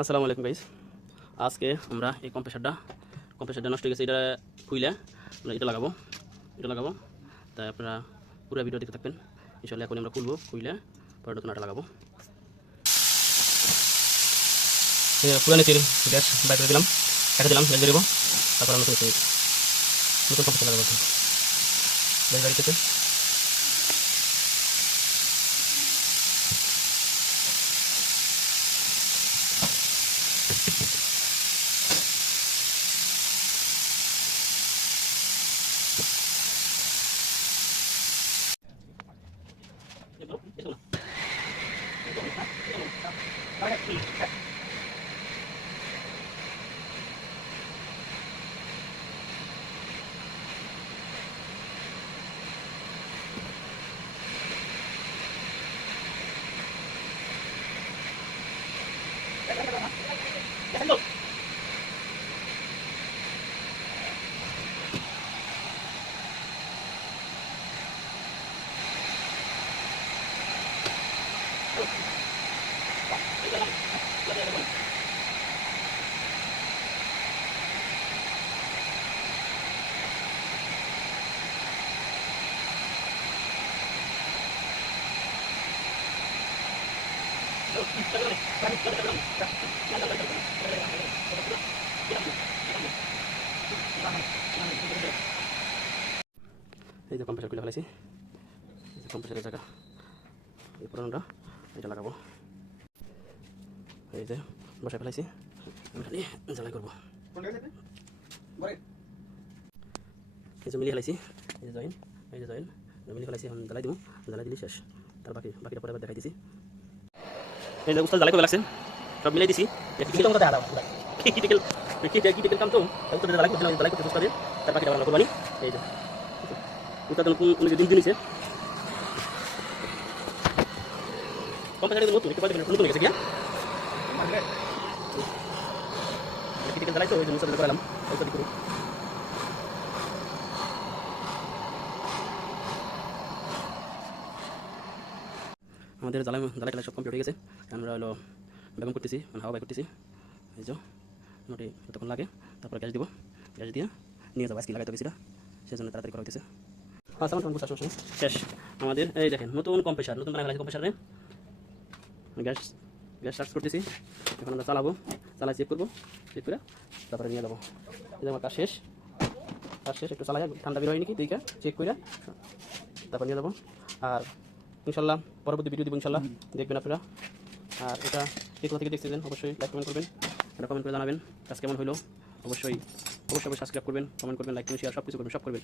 আসসালামু আলাইকুম গাইস। আজকে আমরা এই কম্প্রেসারটা নষ্ট হয়ে গেছে, এটা খুইলে আমরা এটা লাগাবো। তাই আপনারা পুরো ভিডিও দেখতে থাকবেন। ইনশাআল্লাহ এখন আমরা খুইলে পরে নতুন আটা লাগাবো। পুরানো তেল গ্যাস বাইর করে দিলাম, কেটে দিলাম, গ্যাস বেরোবো। তারপর নতুন কম্প্রেসার লাগাবো। গ্যাস বাড়িতেছে। এই যে কম্প্রেসার খুলে ফেলেছি, কম্প্রেসারের জায়গা এই পুরোনোটা এটা লাগাবো। এই যে বসায় ফেলাইছি, খালি জ্বালাই করবো। এই যে মিলিয়ে ফেলাইছি, এই যে জয়েন মিলিয়ে ফেলাইছি, এখন জ্বালাই দিব। জ্বালাই দিলে শেষ, তার বাকিটা পরে আবার দেখাই দিছি। এই যে উস্তাদ জ্বালাই করে লাগছে, সব মিলাই দিছি। ক্রিটিক্যাল কাম তো উস্তাদ জ্বালাই করতে উস্তাদের, তার বাকিটা আমরা করবানি। এই যে উস্তাদ উনি যে দিন দিয়েছে কম্প্রেসার নতুন হয়ে গেছে গিয়া ক্রিটিক্যাল জ্বালাই তো ওই জন্য উস্তাদ করালাম। উস্তাদি করুন। আমাদের জ্বালাই সব কমপ্লিট হয়ে গেছে। আমরা হলো বেগম করতেছি, মানে হাওয়া বাই করতেছি। এই যে মোটামুটি যতক্ষণ লাগে, তারপর গ্যাস দিব। গ্যাস দিয়ে নিয়ে যাবো, আজকে লাগাইতে গেছিলা, সেজন্য তাড়াতাড়ি করা হইতেছে। শেষ আমাদের। এই দেখেন নতুন বানাই ফেলাইছি কম্প্রেসারে। গ্যাস স্টার্ট করতেছি, এখন আমরা চালাই চেক করে তারপরে নিয়ে যাবো। এই যে আমার কাজ শেষ, একটু চালাই ঠান্ডা বের হয় নাকি দিকে চেক করে তারপর নিয়ে যাবো। আর ইনশাল্লাহ পরবর্তী ভিডিও দিব, ইনশাল্লাহ দেখবেন আপনারা। আর এটা কে কোথা থেকে দেখতেছেন অবশ্যই লাইক কমেন্ট করবেন, এটা কমেন্ট করে জানাবেন কাজ কেমন হলো। অবশ্যই সাবস্ক্রাইব করবেন, কমেন্ট করবেন, লাইক করবেন, শেয়ার সব কিছু করবেন, সব করবেন।